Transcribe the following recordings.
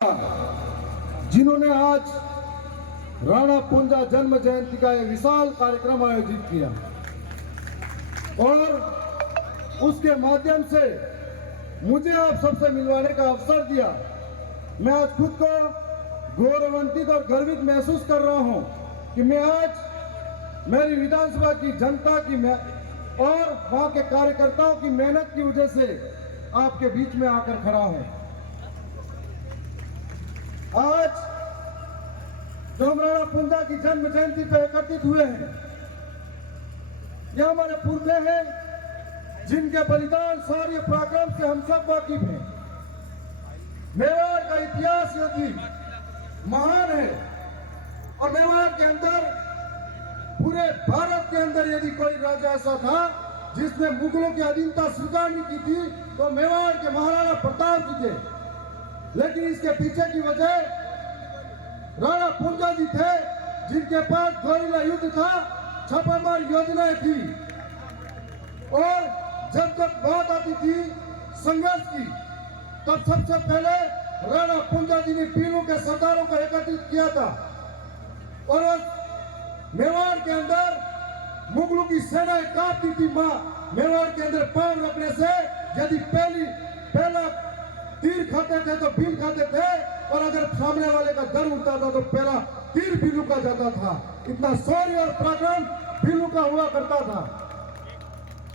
जिन्होंने आज राणा पुंजा जन्म जयंती का एक विशाल कार्यक्रम आयोजित किया और उसके माध्यम से मुझे आप सबसे मिलवाने का अवसर दिया। मैं आज खुद को गौरवान्वित और गर्वित महसूस कर रहा हूं कि मैं आज मेरी विधानसभा की जनता की और वहां के कार्यकर्ताओं की मेहनत की वजह से आपके बीच में आकर खड़ा हूं। आज जो हम राणा पुंजा की जन्म जयंती पर एकत्रित हुए हैं, ये हमारे पुरखे हैं जिनके बलिदान शौर्य पराक्रम से हम सब वाकिफ हैं। मेवाड़ का इतिहास यदि महान है और मेवाड़ के अंदर पूरे भारत के अंदर यदि कोई राजा ऐसा था जिसने मुगलों की अधीनता स्वीकार नहीं की थी तो मेवाड़ के महाराणा प्रताप जी थे। लेकिन इसके पीछे की वजह राणा पुंजा जी थे जिनके पास गोरिल्ला युद्ध था, छापामार योजनाएं थी और जब बात आती थी संघर्ष की तब सबसे पहले राणा पुंजा जी ने पीलू के सरदारों को एकत्रित किया था और मेवाड़ के अंदर मुगलों की सेनाएं कांपती थी। मेवाड़ के अंदर पांव रखने से यदि पहला तीर खाते थे तो भील खाते थे और अगर सामने वाले का डर उठता था तो पहला तीर भीलू का जाता था। इतना शौर्य और पराक्रम भीलू का हुआ करता था।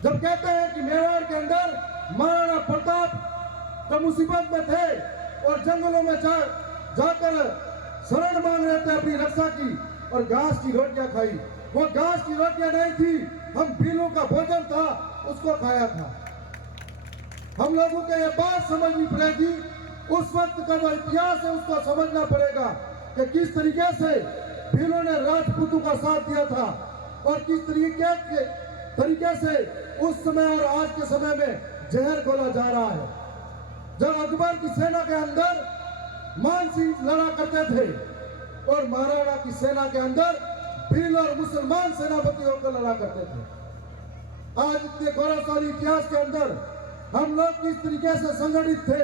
जब कहते हैं कि मेवाड़ के अंदर महाराणा प्रताप जब मुसीबत में थे और जंगलों में जाकर शरण मांग रहे थे अपनी रक्षा की और घास की रोटियां खाई, वो घास की रोटियां नहीं थी, हम भीलों का भोजन था, उसको खाया था। हम लोगों को ये बात समझनी पड़ेगी, उस वक्त का जो इतिहास है उसको समझना पड़ेगा कि किस तरीके से भीलों ने राजपूतों का साथ दिया था और किस तरीके से उस समय और आज के समय में जहर घोला जा रहा है। जब अकबर की सेना के अंदर मान सिंह लड़ा करते थे और महाराणा की सेना के अंदर भील और मुसलमान सेनापति होकर लड़ा करते थे। आज इतने गौरवशाली इतिहास के अंदर हम लोग किस तरीके से संगठित थे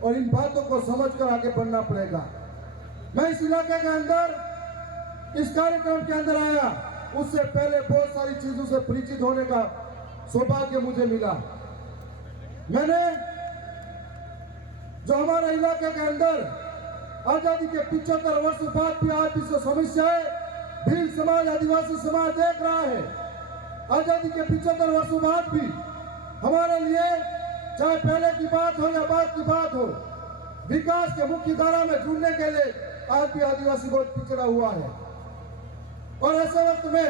और इन बातों को समझकर आगे बढ़ना पड़ेगा। मैं इस इलाके के अंदर इस कार्यक्रम के अंदर आया, उससे पहले बहुत सारी चीजों से परिचित होने का सौभाग्य मुझे मिला। मैंने जो हमारे इलाके के अंदर आजादी के 75 वर्ष बाद भी आज भी समस्या है, भील समाज आदिवासी समाज देख रहा है। आजादी के 75 वर्षों बाद भी हमारे लिए चाहे पहले की बात हो या बाद की बात हो, विकास के मुख्य धारा में जुड़ने के लिए आज भी आदिवासी बहुत पिछड़ा हुआ है। और ऐसे वक्त में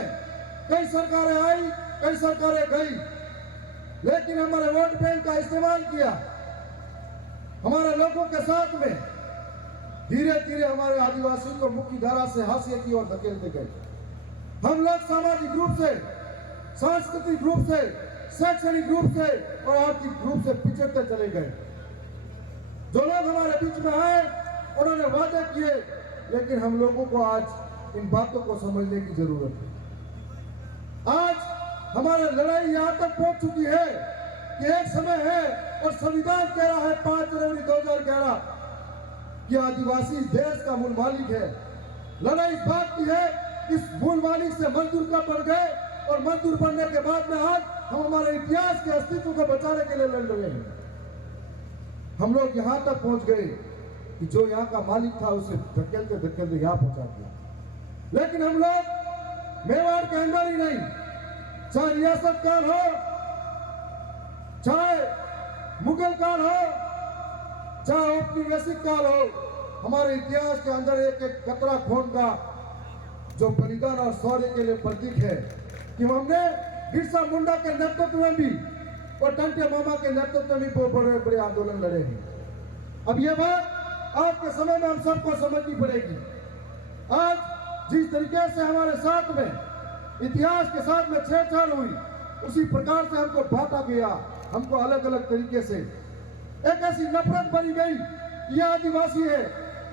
कई सरकारें आई, कई सरकारें गई, लेकिन हमारे वोट बैंक का इस्तेमाल किया। हमारे लोगों के साथ में धीरे धीरे हमारे आदिवासियों को मुख्य धारा से हाशिए की ओर धकेलते गए। हम लोग सामाजिक रूप से, सांस्कृतिक रूप से, शैक्षणिक रूप से और आर्थिक रूप से पिछड़ते चले गए। जो लोग हमारे बीच में आए उन्होंने वादे किए, लेकिन हम लोगों को आज इन बातों को समझने की जरूरत है। आज हमारी लड़ाई यहां तक पहुंच चुकी है कि एक समय है और संविधान कह रहा है 5 जनवरी 2011 कि आदिवासी इस देश का मूल मालिक है। लड़ाई इस बात की है, इस मूल मालिक से मजदूर का बढ़ गए और मजदूर बनने के बाद में आज हम हमारे इतिहास के अस्तित्व को बचाने के लिए लड़ रहे हैं। हम लोग यहाँ तक पहुंच गए कि जो यहाँ का मालिक था उसे धकेलते धकेलते यहाँ पहुंचा दिया। लेकिन हम लोग मेवाड़ के अंदर ही नहीं, चाहे रियासत काल हो, चाहे मुगल काल हो, चाहे औपनिवेशिक काल हो, हमारे इतिहास के अंदर एक एक कतरा खून का जो बलिदान और शौर्य के लिए प्रतीक है कि हमने बिरसा मुंडा के नेतृत्व में भी और टंटे मामा के नेतृत्व में भी बड़े बड़े आंदोलन लड़े हैं। अब ये बात आज के समय में हम सबको समझनी पड़ेगी। आज जिस तरीके से हमारे साथ में इतिहास के साथ में छेड़छाड़ हुई, उसी प्रकार से हमको बांटा गया, हमको अलग अलग तरीके से एक ऐसी नफरत बनी गई। ये आदिवासी है,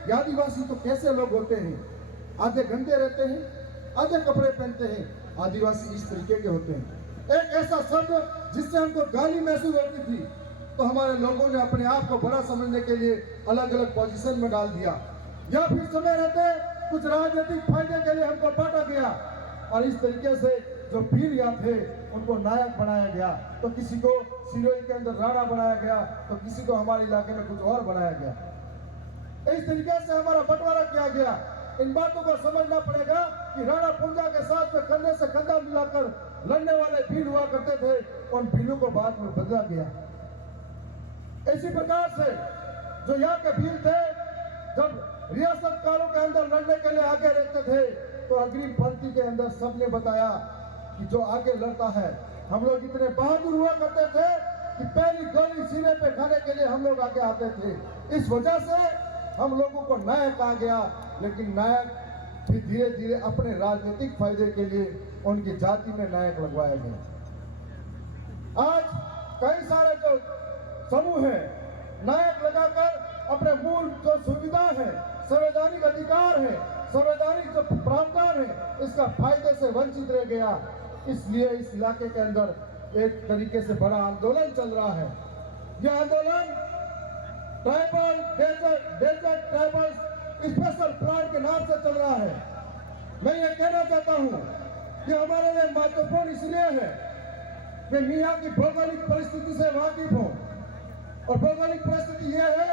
ये आदिवासी तो कैसे लोग होते हैं, आधे घंटे रहते हैं, आधे कपड़े पहनते हैं, आदिवासी इस तरीके के होते हैं। एक ऐसा शब्द जिससे हमको गाली महसूस होती थी तो हमारे लोगों ने अपने आप को बड़ा समझने के लिए अलग अलग पोजीशन में डाल दिया, या फिर समय रहते कुछ राजनीतिक फायदे के लिए हमको बांटा गया, और इस तरीके से जो पीढ़ियां थे उनको नायक बनाया गया। तो किसी को सिरोही के अंदर राणा बनाया गया, तो किसी को हमारे इलाके में कुछ और बनाया गया। इस तरीके से हमारा बंटवारा किया गया। इन बातों को समझना पड़ेगा कि राणा पुंजा के साथ में कंधे से कंधा मिलाकर लड़ने वाले भील हुआ करते थे, उन भीलों को बाद में बदला गया। इसी प्रकार से जो यहाँ के भील थे, जब रियासत कारों के अंदर लड़ने के लिए आगे रहते थे, तो अग्रिम पंक्ति के अंदर सबने बताया कि जो आगे लड़ता है, हम लोग इतने बहादुर हुआ करते थे कि पहली गोली सीने पे खाने के लिए हम लोग आगे आते थे। इस वजह से हम लोगों को नायक आ गया, लेकिन नायक फिर धीरे धीरे अपने राजनीतिक फायदे के लिए उनकी जाति में नायक लगवाया गया। आज कई सारे जो समूह हैं, नायक लगाकर अपने मूल जो सुविधा है, संवैधानिक अधिकार है, संवैधानिक जो प्रावधान है, इसका फायदे से वंचित रह गया। इसलिए इस इलाके के अंदर एक तरीके से बड़ा आंदोलन चल रहा है। यह आंदोलन tribal desert tribal special plan के नाम से चल रहा है। मैं ये कहना चाहता हूँ कि हमारे लिए महत्वपूर्ण इसलिए है कि मैं यहाँ की भौगोलिक परिस्थिति से वाकिफ हूँ, और भौगोलिक परिस्थिति ये है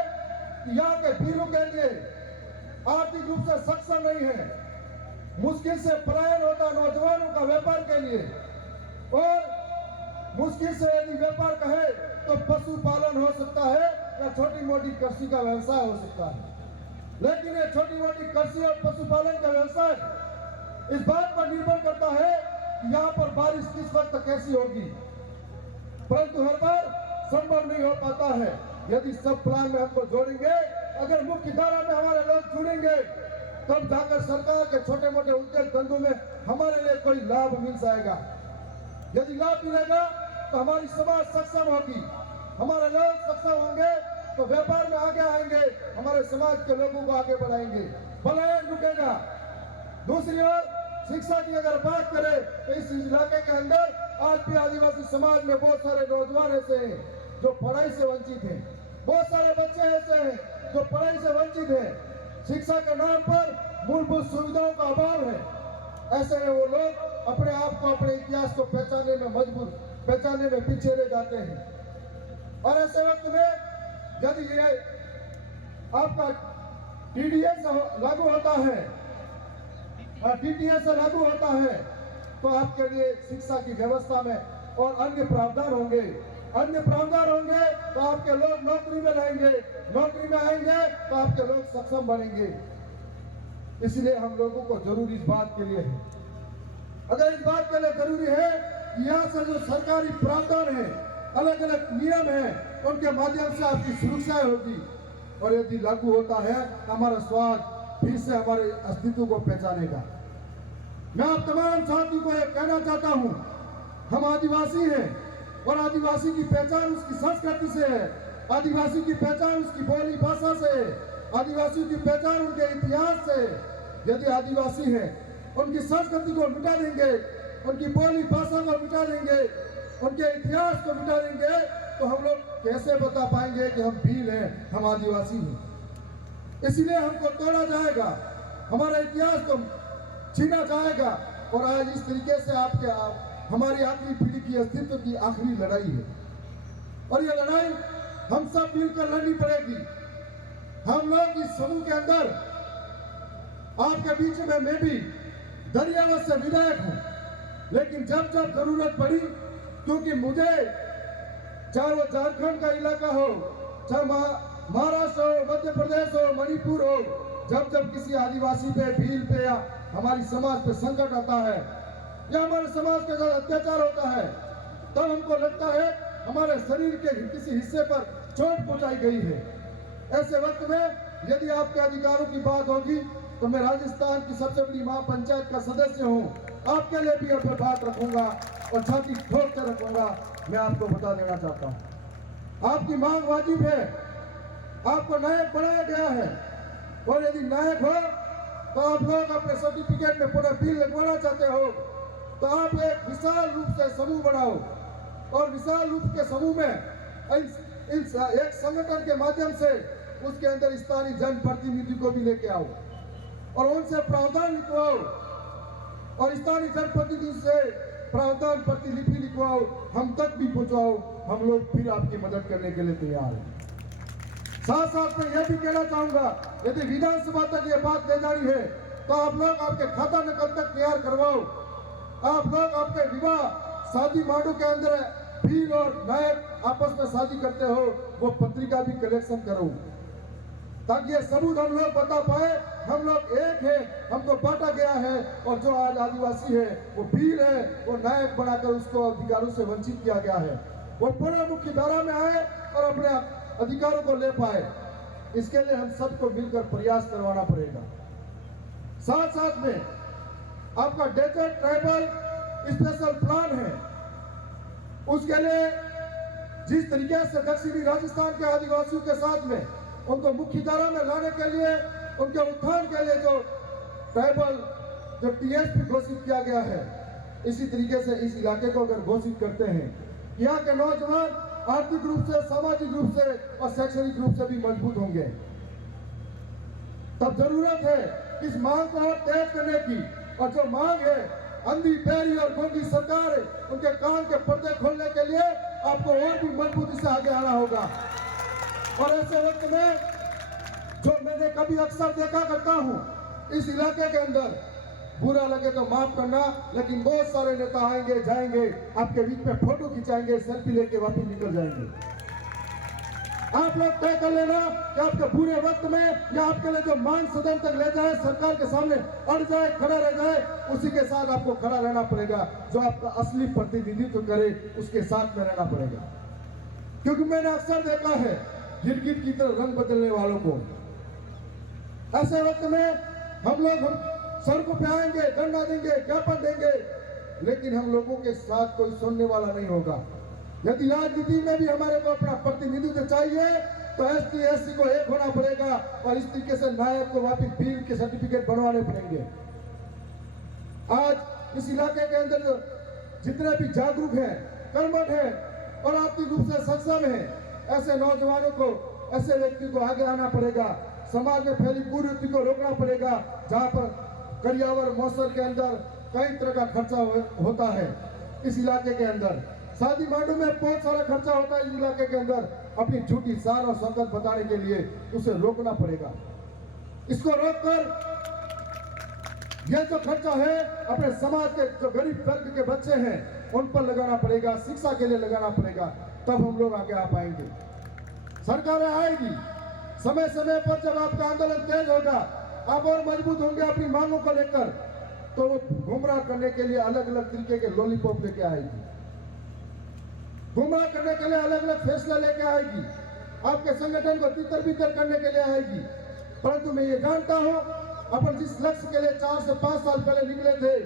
कि यहाँ के भीलों के लिए आर्थिक रूप से सक्षम नहीं है, मुश्किल से पलायन होता नौजवानों का व्यापार के लिए, और मुश्किल से यदि व्यापार कहे तो पशुपालन हो सकता है या छोटी मोटी कृषि का व्यवसाय हो सकता है। लेकिन ये छोटी मोटी कृषि और पशुपालन का व्यवसाय इस बात पर निर्भर करता है कि यहाँ पर बारिश किस वक्त कैसी होगी, परंतु हर बार संभव नहीं हो पाता है। यदि सब प्लान में हमको जोड़ेंगे, अगर मुख्य धारा में हमारे लोग जुड़ेंगे, तब जाकर सरकार के छोटे मोटे उद्योग धंधों में हमारे लिए कोई लाभ मिल जाएगा। यदि लाभ मिलेगा तो हमारी समाज सक्षम होगी, हमारे लोग सक्षम होंगे तो व्यापार में आगे आएंगे, हमारे समाज के लोगों को आगे बढ़ाएंगे, पलायन रुकेगा। दूसरी ओर शिक्षा की अगर बात करें तो इस इलाके के अंदर आज भी आदिवासी समाज में बहुत सारे नौजवान ऐसे हैं जो पढ़ाई से वंचित हैं, बहुत सारे बच्चे ऐसे हैं जो पढ़ाई से वंचित हैं। शिक्षा के नाम पर मूलभूत सुविधाओं का अभाव है। ऐसे में वो लोग अपने आप को, अपने इतिहास को पहचानने में पीछे रह जाते हैं। और ऐसे वक्त में यदि ये आपका टीडीएस लागू होता है, टीटीएस लागू होता है, तो आपके लिए शिक्षा की व्यवस्था में और अन्य प्रावधान होंगे, तो आपके लोग नौकरी में रहेंगे, नौकरी में आएंगे तो आपके लोग सक्षम बनेंगे। इसलिए हम लोगों को जरूरी इस बात के लिए है, अगर इस बात के लिए जरूरी है कि यहाँ से जो सरकारी प्रावधान है, अलग अलग नियम है, उनके माध्यम से आपकी सुरक्षा होगी, और यदि लागू होता है तो हमारा स्वाद फिर से हमारे अस्तित्व को पहचानेगा। मैं आप तमाम साथियों को यह कहना चाहता हूँ, हम आदिवासी हैं और आदिवासी की पहचान उसकी संस्कृति से है, आदिवासी की पहचान उसकी बोली भाषा से है, आदिवासी की पहचान उनके इतिहास से है। यदि आदिवासी हैं उनकी संस्कृति को मिटा देंगे, उनकी बोली भाषा को मिटा देंगे, उनके इतिहास को मिटा देंगे, तो हम लोग कैसे बता पाएंगे कि हम भील हैं, हम आदिवासी हैं। इसलिए हमको तोड़ा जाएगा, हमारा इतिहास को छीना जाएगा, और आज इस तरीके से हमारी आखिरी पीढ़ी की अस्तित्व की आखिरी लड़ाई है, और ये लड़ाई हम सब मिलकर लड़नी पड़ेगी। हम लोग इस समूह के अंदर आपके बीच में मैं भी दरियावत से विधायक हूँ, लेकिन जब जब जरूरत पड़ी, क्योंकि मुझे चाहे वो झारखंड का इलाका हो, चाहे महाराष्ट्र हो, मध्य प्रदेश हो, मणिपुर हो, जब जब किसी आदिवासी पे, भील पे या हमारी समाज पे संकट आता है या हमारे समाज के साथ अत्याचार होता है, तब हमको लगता है हमारे शरीर के किसी हिस्से पर चोट पहुंचाई गई है। ऐसे वक्त में यदि आपके अधिकारों की बात होगी तो मैं राजस्थान की सबसे बड़ी महापंचायत का सदस्य हूँ, आपके लिए भी अपनी बात रखूंगा और छाती ठोक कर रखूंगा। मैं आपको बता देना चाहता हूँ, आपकी मांग वाजिब है, आपको नायक बनाया गया है, और यदि नायक हो तो आप लोग अपने सर्टिफिकेट में पूरा बिल लगवाना चाहते हो, तो आप एक विशाल रूप से समूह बनाओ, और विशाल रूप के समूह में इस एक संगठन के माध्यम से उसके अंदर स्थानीय जनप्रतिनिधि को भी लेके आओ और उनसे प्रावधान लिखवाओ और स्थानीय जनप्रतिनिधि से प्रावधान प्रतिलिपि लिखवाओ, हम तक भी पहुंचाओ। हम लोग फिर आपकी मदद करने के लिए तैयार हैं। साथ साथ में यह भी कहना चाहूंगा, यदि विधानसभा तक ये बात ले जानी है तो आप लोग आपके खाता नकल तक तैयार करवाओ। आप लोग आपके विवाह शादी मांडू के अंदर भील और नायक आपस में शादी करते हो, वो पत्रिका भी कलेक्शन करो ताकि ये सबूत हम लोग बता पाए हम लोग एक है, हमको बांटा गया है और जो आज आदिवासी है वो भील है, वो नायक बनाकर उसको अधिकारों से वंचित किया गया है, वो पुनः मुख्य धारा में आए और अपने अधिकारों को ले पाए। इसके लिए हम सबको मिलकर प्रयास करवाना पड़ेगा। साथ साथ में आपका डेजर्ट ट्राइबल स्पेशल प्लान है, उसके लिए जिस तरीके से दक्षिणी राजस्थान के आदिवासियों के साथ में उनको मुख्य धारा में लाने के लिए, उनके उत्थान के लिए जो ट्राइबल जो टीएसपी घोषित किया गया है, इसी तरीके से इस इलाके को अगर घोषित करते हैं, यहाँ के नौजवान आर्थिक रूप से, सामाजिक रूप से और शैक्षणिक रूप से भी मजबूत होंगे। तब जरूरत है इस मांग को और तेज करने की, और जो मांग है अंधी पैरी और गूंगी सरकार, उनके कान के पर्दे खोलने के लिए आपको और भी मजबूती से आगे आना होगा। और ऐसे वक्त में जो मैंने कभी अक्सर देखा करता हूं इस इलाके के अंदर, बुरा लगे तो माफ करना, लेकिन बहुत सारे नेता आएंगे जाएंगे, आपके बीच में फोटो खिंचाएंगे, सेल्फी लेके वापस निकल जाएंगे। आप लोग तय कर लेना कि आपके बुरे वक्त में या आपके लिए जो मांग सदन तक ले जाए, सरकार के सामने अड़ जाए, खड़ा रह जाए, उसी के साथ आपको खड़ा रहना पड़ेगा। जो आपका असली प्रतिनिधित्व करे उसके साथ में रहना पड़ेगा। क्योंकि मैंने अक्सर देखा है गिरगिट की तरह रंग बदलने वालों को। ऐसे वक्त में हम लोग सड़कों पे आएंगे, धरना देंगे, ज्ञापन देंगे, लेकिन हम लोगों के साथ कोई सुनने वाला नहीं होगा। यदि राजनीति में भी हमारे को अपना प्रतिनिधित्व चाहिए तो एसटी एससी को एक होना पड़ेगा और इस तरीके से नायक को वापिस भील के सर्टिफिकेट बनवाने पड़ेंगे। आज इस इलाके के अंदर जितने भी जागरूक हैं, कर्मठ हैं और आर्थिक रूप से सक्षम हैं, ऐसे नौजवानों को, ऐसे व्यक्ति को आगे आना पड़ेगा। समाज में फैली कुरीति को रोकना पड़ेगा। जहां पर करियावर मौसर के अंदर कई तरह का खर्चा होता है, इस इलाके के अंदर शादी मांडू में बहुत सारा खर्चा होता है इस इलाके के अंदर, अपनी झूठी सार और संकट बताने के लिए उसे रोकना पड़ेगा। इसको रोककर यह जो खर्चा है अपने समाज के जो गरीब वर्ग के बच्चे हैं उन पर लगाना पड़ेगा, शिक्षा के लिए लगाना पड़ेगा, तब हम लोग आगे आ पाएंगे। सरकारें आएगी, समय समय पर जब आपका आंदोलन तेज होगा, आप और मजबूत होंगे अपनी मांगों को लेकर, तो वो गुमराह करने के लिए अलग अलग तरीके के लॉलीपॉप लेके आएगी, गुमराह करने के लिए अलग अलग फैसला लेके आएगी, आपके संगठन को तितर बितर करने के लिए आएगी। परंतु मैं ये जानता हूं अपन जिस लक्ष्य के लिए 4 से 5 साल पहले निकले थे,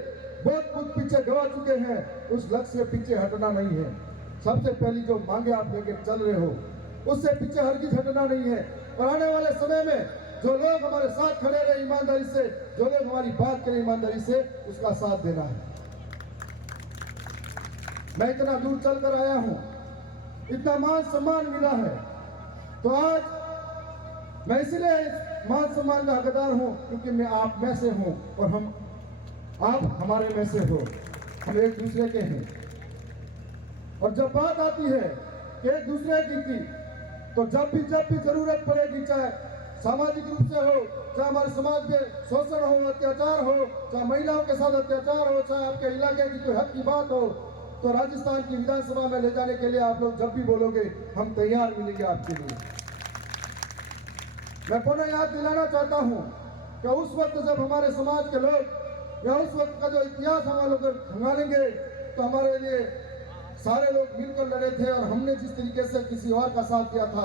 बहुत कुछ पीछे गवा चुके हैं, उस लक्ष्य से पीछे हटना नहीं है। सबसे पहली जो मांगे आप लेके चल रहे हो उससे पीछे हरगिज हटना नहीं है। और आने वाले समय में जो लोग हमारे साथ खड़े रहे ईमानदारी से, जो लोग हमारी बात करें ईमानदारी से, उसका साथ देना है। मैं इतना दूर चलकर आया हूं, इतना मान सम्मान मिला है, तो आज मैं इसलिए मान सम्मान का हकदार हूं क्योंकि मैं आप में से हूं और आप हमारे में से हो, हम एक दूसरे के हैं। और जब बात आती है कि एक दूसरे की तो जब भी जरूरत पड़ेगी, चाहे सामाजिक रूप से हो, चाहे हमारे समाज में शोषण हो, अत्याचार हो, चाहे महिलाओं के साथ अत्याचार हो, चाहे आपके इलाके की कोई हक की बात हो, तो राजस्थान की विधानसभा में ले जाने के लिए आप लोग जब भी बोलोगे हम तैयार मिलेंगे आपके लिए। मैं पुनः याद दिलाना चाहता हूं कि उस वक्त जब हमारे समाज के लोग या उस वक्त का जो इतिहास हम लोग खंगालेंगे तो हमारे लिए सारे लोग मिलकर लड़े थे और हमने जिस तरीके से किसी और का साथ दिया था,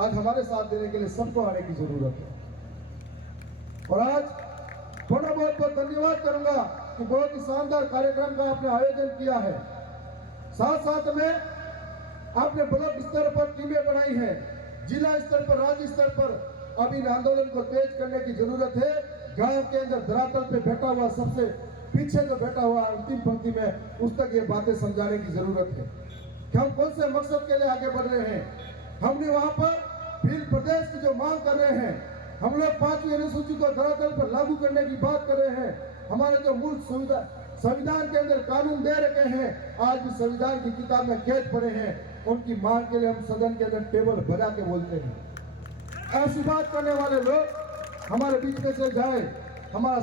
आज हमारे साथ देने के लिए सबको आने की जरूरत है। और आज थोड़ा बहुत धन्यवाद करूंगा कि बहुत ही शानदार कार्यक्रम का आपने आयोजन किया है। साथ साथ में आपने ब्लॉक स्तर पर टीमें बनाई हैं, जिला स्तर पर, राज्य स्तर पर। अब इन आंदोलन को तेज करने की जरूरत है। गांव के अंदर धरातल पे बैठा हुआ, सबसे पीछे जो बैठा हुआ अंतिम पंक्ति में, उस तक ये बातें समझाने की जरूरत है कि हम कौन से मकसद के लिए आगे बढ़ रहे हैं। हमने वहां पर भील प्रदेश की जो मांग कर रहे हैं, हम लोग 5वीं अनुसूची को धरातल पर लागू करने की बात कर रहे हैं। हमारे जो मूल संविधान के अंदर कानून दे रखे हैं, आज भी संविधान की किताब में कैद पड़े हैं, उनकी मांग के लिए हम सदन के अंदर टेबल बजा के बोलते हैं। ऐसी बात करने वाले लोग हमारे बीच में से जाए, हमारा